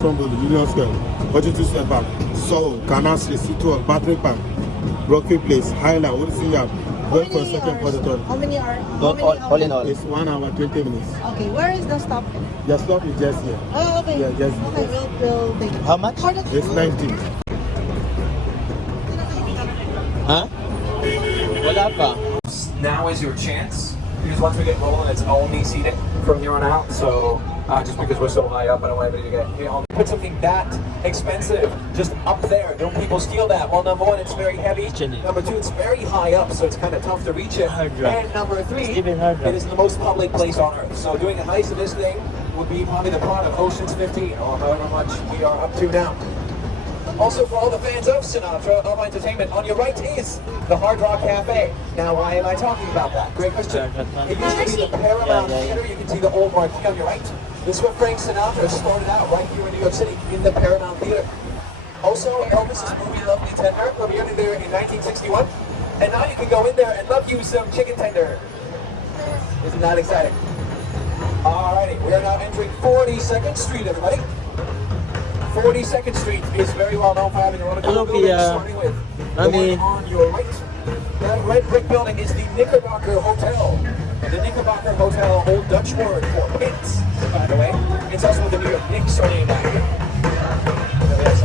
From the Union Square, 42 step back, Seoul, Canal Street, C12, Battery Park, Brookfield Place, Highland, Odyssey, going for a second position. How many are? All in all. It's 1 hour, 20 minutes. Okay, where is the stop? The stop is just here. Oh, okay. Yeah, just Okay, we'll take it. How much? It's 19. Huh? Wala pa. Now is your chance, because once we get rolling, it's only seated from here on out. So just because we're so high up, I don't want everybody to get, put something that expensive just up there. Don't people steal that? Well, number one, it's very heavy. Number two, it's very high up, so it's kind of tough to reach it. And number three, it is the most public place on Earth. So doing a heist of this thing would be probably the plot of Ocean's 15, or however much we are up to now. Also, for all the fans of Sinatra, of entertainment, on your right is the Hard Rock Cafe. Now, why am I talking about that? Great question. It used to be the Paramount Theater. You can see the old marquee on your right. This is where Frank Sinatra started out, right here in New York City, in the Paramount Theater. Also, Elvis's movie Lovely Tender premiered there in 1961. And now you can go in there and love you some chicken tender. Isn't that exciting? Alrighty, we are now entering 42nd Street, everybody. 42nd Street is very well known for having a lot of cool buildings, starting with the one on your right. That red brick building is the Knickerbocker Hotel. The Knickerbocker Hotel, old Dutch word for pits, by the way. It's also what the New York Knicks are named after. This is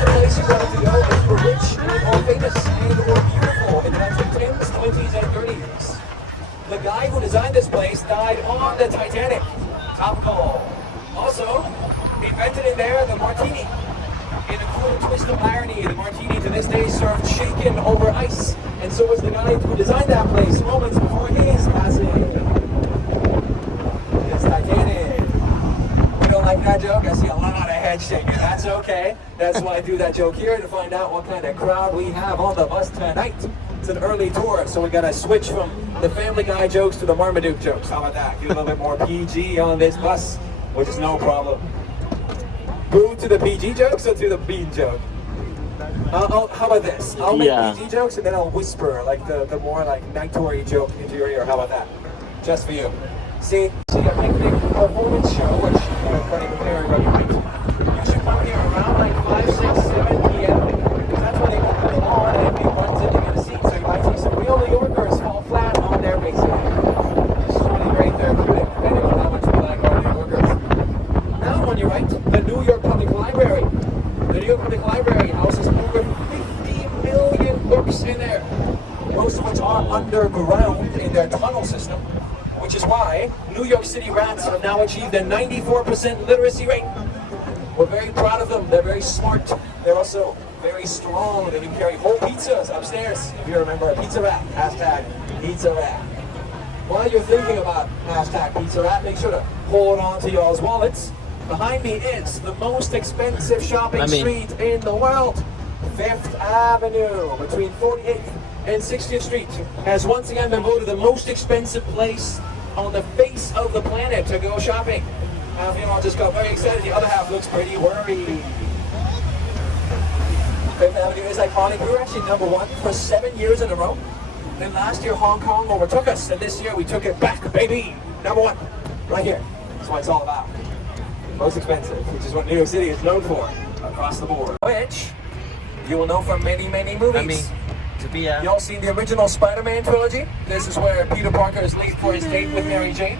the place you wanted to go if you were rich, or famous, and or beautiful in the 1910s, 20s, and 30s. The guy who designed this place died on the Titanic. Topical. Also, invented in there the martini. In a cool twist of irony, the martini to this day is served shaken over ice. And so was the guy who designed that place moments before his passing. It's Titanic. We don't like that joke? I see a lot of head shaking. That's okay. That's why I do that joke here, to find out what kind of crowd we have on the bus tonight. It's an early tour, so we gotta switch from the Family Guy jokes to the Marmaduke jokes. How about that? Get a little bit more PG on this bus, which is no problem. Boo to the PG jokes or to the bean joke? How about this? I'll make PG jokes and then I'll whisper like the more like night-tory joke into your ear. How about that? Just for you. See a picnic performance show, which funny very right. You should come here around like 5, 6, 7 p.m. because that's when they put them on and everybody runs in to get a seat. So you might see some real New Yorkers fall flat on their faces. It's really very therapeutic, depending on how much you like our New Yorkers. Now on your right, the New York Public Library. The New York Public Library houses over 50 million books in there, most of which are underground in their tunnel system, which is why New York City rats have now achieved a 94% literacy rate. We're very proud of them. They're very smart. They're also very strong. They can carry whole pizzas upstairs. If you remember a pizza rat, hashtag pizza rat. While you're thinking about hashtag pizza rat, make sure to hold on to y'all's wallets. Behind me is the most expensive shopping street in the world. Fifth Avenue, between 48th and 60th Street, has once again been voted the most expensive place on the face of the planet to go shopping. Half of you all just got very excited, the other half looks pretty worried. Fifth Avenue is iconic. We were actually #1 for 7 years in a row. Then last year Hong Kong overtook us, and this year we took it back, baby. #1, right here. That's what it's all about. Most expensive, which is what New York City is known for across the board. Which you will know from many, many movies. Y'all seen the original Spider-Man trilogy? This is where Peter Parker is late for his date with Mary Jane.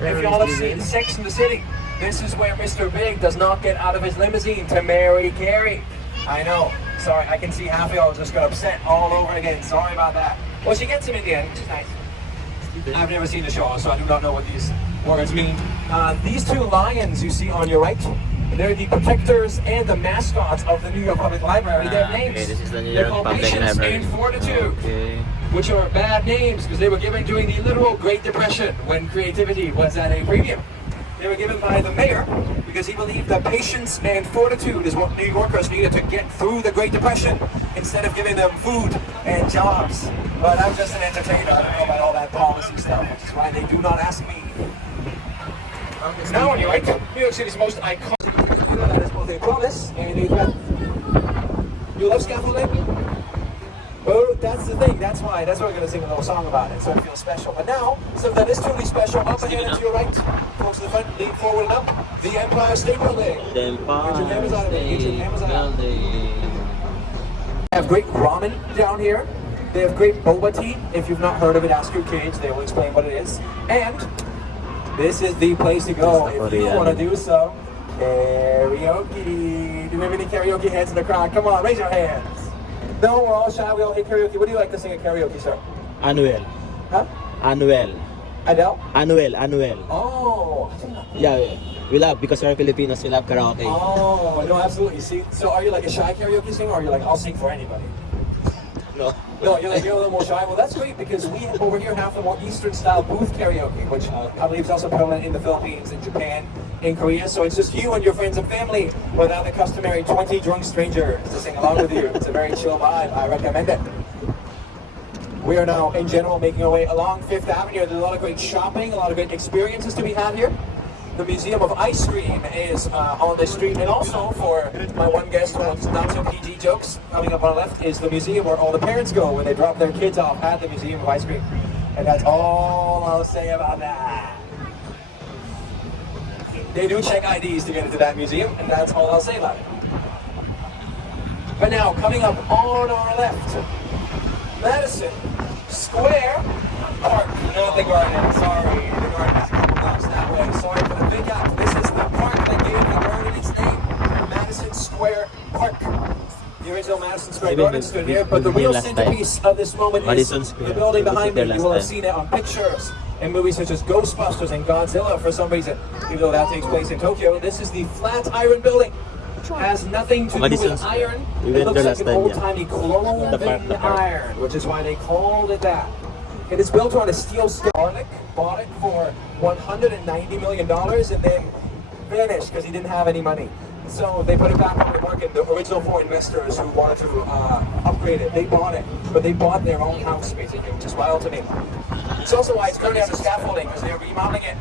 If y'all have seen Sex in the City, this is where Mr. Big does not get out of his limousine to marry Carrie. I know. Sorry, I can see half of y'all just got upset all over again. Sorry about that. Well, she gets him in the end, which is nice. I've never seen the show, so I do not know what these words mean. These two lions you see on your right, they're the protectors and the mascots of the New York Public Library. Their names, they're called Patience and Fortitude, which are bad names because they were given during the literal Great Depression when creativity was at a premium. They were given by the mayor because he believed that patience and fortitude is what New Yorkers needed to get through the Great Depression instead of giving them food and jobs. But I'm just an entertainer. I don't know about all that policy stuff, which is why they do not ask me. Now on your right, New York City's most iconic, that is both a promise and a threat. You love scaffolding? Oh, that's the thing. That's why we're gonna sing a little song about it, so it feels special. But now, so that is truly special. Up ahead and to your right, folks to the front, lean forward and up. The Empire State Building. The Empire Get your cameras out of it. Get your State cameras out. Building. They have great ramen down here. They have great boba tea. If you've not heard of it, ask your kids. They will explain what it is. And this is the place to go if you want to do some karaoke. Do we have any karaoke heads in the crowd? Come on, raise your hands. No, we're all shy. We all hate karaoke. What do you like to sing at karaoke, sir? Anuel. Huh? Anuel. Adele? Anuel. Oh. Yeah, we love, because we're Filipinos, we love karaoke. Oh, no, absolutely. See, so are you like a shy karaoke singer, or are you like, I'll sing for anybody? No. No, you're a little more shy. Well, that's great, because we over here have the more Eastern style booth karaoke, which I believe is also prevalent in the Philippines, in Japan, in Korea. So it's just you and your friends and family without the customary 20 drunk strangers to sing along with you. It's a very chill vibe. I recommend it. We are now, in general, making our way along Fifth Avenue. There's a lot of great shopping, a lot of great experiences to be had here. The Museum of Ice Cream is on the street, and also for my one guest who wants not so PG jokes, coming up on the left is the museum where all the parents go when they drop their kids off at the Museum of Ice Cream. And that's all I'll say about that. They do check IDs to get into that museum, and that's all I'll say about it. But now, coming up on our left, Madison Square Park, not the garden, sorry. The garden is a couple blocks that way. Sorry for the big up. This is the park that gave the garden its name, Madison Square Park. The original Madison Square Garden stood here, but the real centerpiece of this moment is the building behind me. You will have seen it on pictures in movies such as Ghostbusters and Godzilla for some reason. Even though that takes place in Tokyo, this is the Flatiron Building. Has nothing to do with iron. It looks like an old-timey clothing iron, which is why they called it that. It is built on a steel Garlic bought it for $190 million and then vanished because he didn't have any money. So they put it back on the market. The original four investors who wanted to upgrade it, they bought it, but they bought their own house basically, which is wild to me. It's also why it's currently on the scaffolding, because they're remodeling it.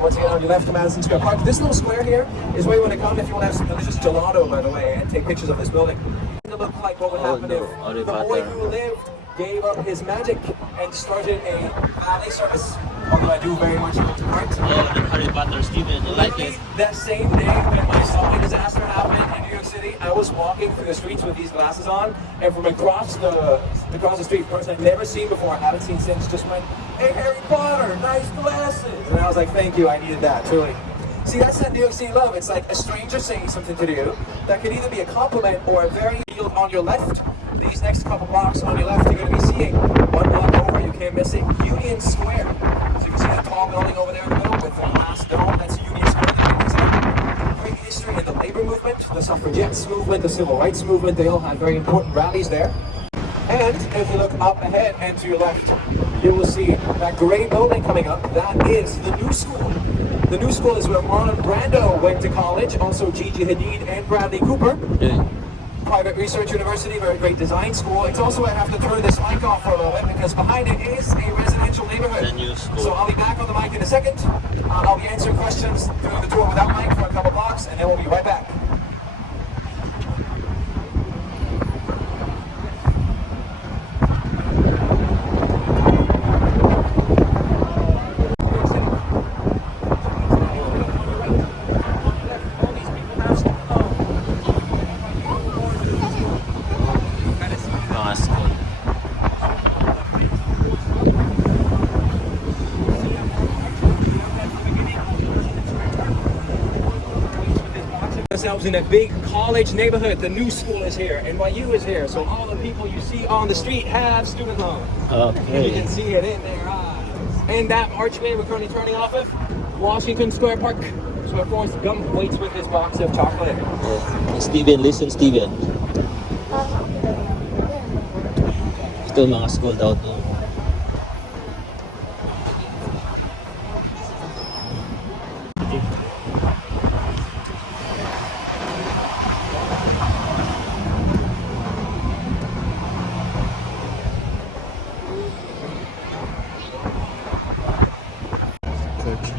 Once again, on your left to Madison Square Park. This little square here is where you want to come if you want to have some delicious gelato, by the way, and take pictures of this building. It looked like what would happen if the boy who lived gave up his magic and started a valet service. Although I do very much like to art. Yeah, Harry Potter, Steven, you like it? That same day when my subway disaster happened in New York City, I was walking through the streets with these glasses on, and from across the street, a person I've never seen before, I haven't seen since, just went, "Hey, Harry Potter, nice glasses!" And I was like, "Thank you, I needed that, truly." See, that's that New York City love. It's like a stranger saying something to you that could either be a compliment or a very field on your left. These next couple blocks on your left, you're going to be seeing one block over, you can't miss it, Union Square. So you can see that tall building over there in the middle with the glass dome, that's Union Square. Great history in the labor movement, the suffragettes movement, the civil rights movement. They all had very important rallies there. And if you look up ahead and to your left, you will see that gray building coming up. That is the New School. The New School is where Marlon Brando went to college, also Gigi Hadid and Bradley Cooper. Yeah. Private research university, very great design school. It's also, I have to turn this mic off for a moment because behind it is a residential neighborhood. The New School. So I'll be back on the mic in a second. I'll be answering questions, doing the tour without mic for a couple blocks, and then we'll be right back. Ourselves in a big college neighborhood. The New School is here, NYU is here, so all the people you see on the street have student loans. Okay. You can see it in their eyes. And that archway we're currently turning off of, Washington Square Park. So where Forrest Gump waits with his box of chocolate. Steven, listen Steven. Ito mga school daw to. Church.